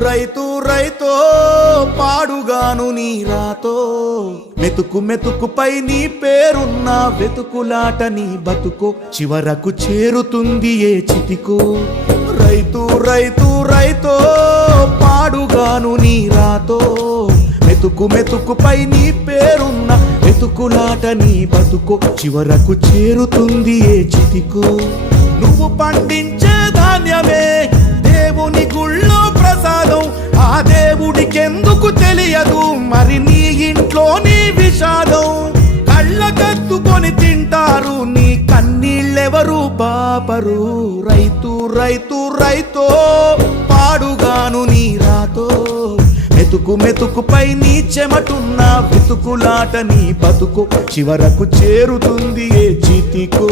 రైతు రైతో పాడుగాను నీ రాతో మెతుకు మెతుకుపై నీ పేరున్న వెతుకులాట నీ బతుకో చివరకు చేరుతుంది ఏ చితికో రైతు రైతు రైతో పాడుగాను నీ రాతో మెతుకు మెతుకుపై నీ పేరున్న వెతుకులాట నీ బతుకో చివరకు చేరుతుంది ఏ చితికో నువ్వు పండించే ధాన్యమే దేవుని గుళ్ళో ప్రసాదం ఆ దేవుడికెందుకు తెలియదు మరి నీ ఇంట్లో నీ విషాదం కళ్ళకత్తుకొని తింటారు నీ కన్నీళ్ళెవరు పాపరు రైతు రైతు రైతో పాడుగాను నీ రాతో మెతుకు మెతుకుపై నీ చెమటున్న వెతుకులాట నీ బతుకు చివరకు చేరుతుంది ఏ చితికో